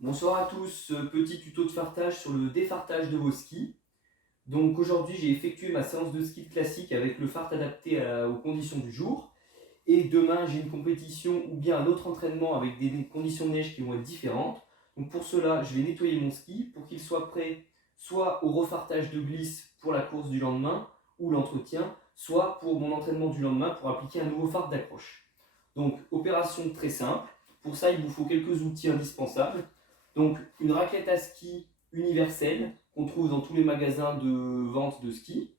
Bonsoir à tous, petit tuto de fartage sur le défartage de vos skis. Donc aujourd'hui j'ai effectué ma séance de ski classique avec le fart adapté aux conditions du jour. Et demain j'ai une compétition ou bien un autre entraînement avec des conditions de neige qui vont être différentes. Donc pour cela je vais nettoyer mon ski pour qu'il soit prêt soit au refartage de glisse pour la course du lendemain ou l'entretien, soit pour mon entraînement du lendemain pour appliquer un nouveau fart d'accroche. Donc opération très simple. Pour ça il vous faut quelques outils indispensables. Donc une raquette à ski universelle qu'on trouve dans tous les magasins de vente de ski.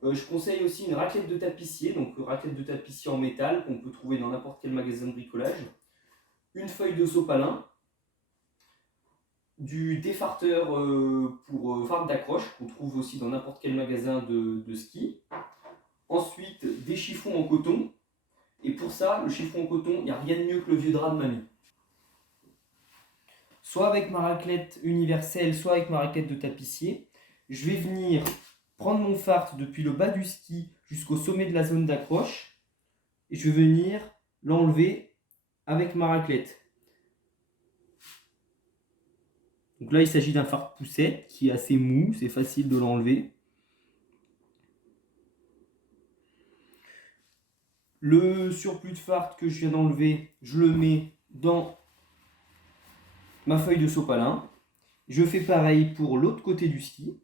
Je conseille aussi une raquette de tapissier, donc raquette de tapissier en métal qu'on peut trouver dans n'importe quel magasin de bricolage. Une feuille de sopalin, du défarteur pour fard d'accroche qu'on trouve aussi dans n'importe quel magasin de ski. Ensuite des chiffons en coton. Et pour ça, le chiffon en coton, il n'y a rien de mieux que le vieux drap de mamie. Soit avec ma raclette universelle, soit avec ma raquette de tapissier, je vais venir prendre mon fart depuis le bas du ski jusqu'au sommet de la zone d'accroche et je vais venir l'enlever avec ma raclette. Donc là, il s'agit d'un fart poussette qui est assez mou, c'est facile de l'enlever. Le surplus de fart que je viens d'enlever, je le mets dans ma feuille de sopalin. Je fais pareil pour l'autre côté du ski.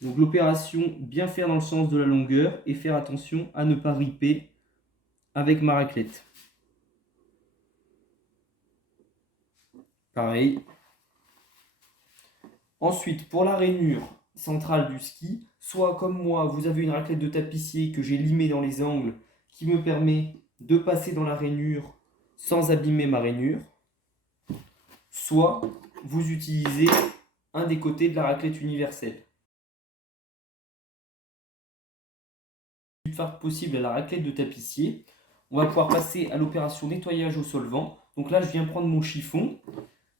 Donc l'opération, bien faire dans le sens de la longueur et faire attention à ne pas riper avec ma raclette. Pareil. Ensuite, pour la rainure centrale du ski, soit comme moi, vous avez une raclette de tapissier que j'ai limée dans les angles qui me permet de passer dans la rainure sans abîmer ma rainure, soit vous utilisez un des côtés de la raclette universelle. Le plus fard possible à la raclette de tapissier, on va pouvoir passer à l'opération nettoyage au solvant. Donc là, je viens prendre mon chiffon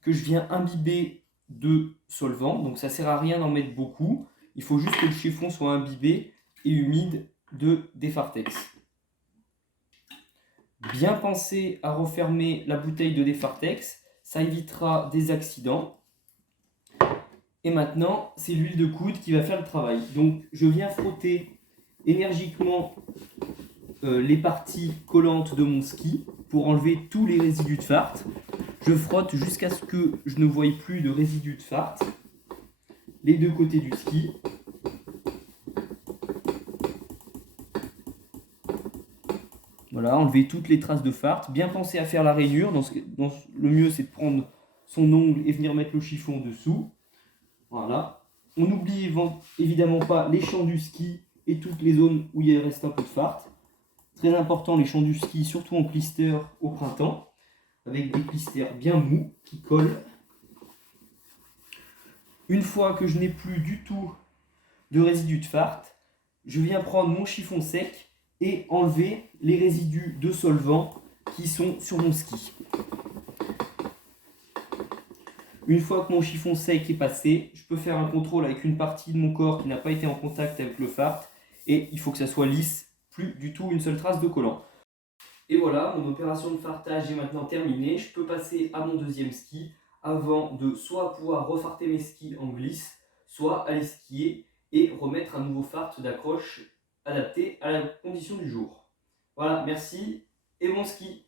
que je viens imbiber de solvant. Donc ça ne sert à rien d'en mettre beaucoup. Il faut juste que le chiffon soit imbibé et humide de Defartex. Bien penser à refermer la bouteille de Defartex, ça évitera des accidents. Et maintenant, c'est l'huile de coude qui va faire le travail. Donc je viens frotter énergiquement les parties collantes de mon ski pour enlever tous les résidus de fart. Je frotte jusqu'à ce que je ne voie plus de résidus de fart. Les deux côtés du ski. Voilà, enlever toutes les traces de fart. Bien penser à faire la rainure. Le mieux, c'est de prendre son ongle et venir mettre le chiffon dessous. Voilà. On n'oublie évidemment pas les champs du ski et toutes les zones où il reste un peu de fart. Très important, les champs du ski, surtout en clister au printemps, avec des clisters bien mous qui collent. Une fois que je n'ai plus du tout de résidus de fart, je viens prendre mon chiffon sec et enlever les résidus de solvant qui sont sur mon ski. Une fois que mon chiffon sec est passé, je peux faire un contrôle avec une partie de mon corps qui n'a pas été en contact avec le fart et il faut que ça soit lisse, plus du tout une seule trace de collant. Et voilà, mon opération de fartage est maintenant terminée. Je peux passer à mon deuxième ski avant de soit pouvoir refarter mes skis en glisse, soit aller skier et remettre un nouveau fart d'accroche adapté à la condition du jour. Voilà, merci et bon ski!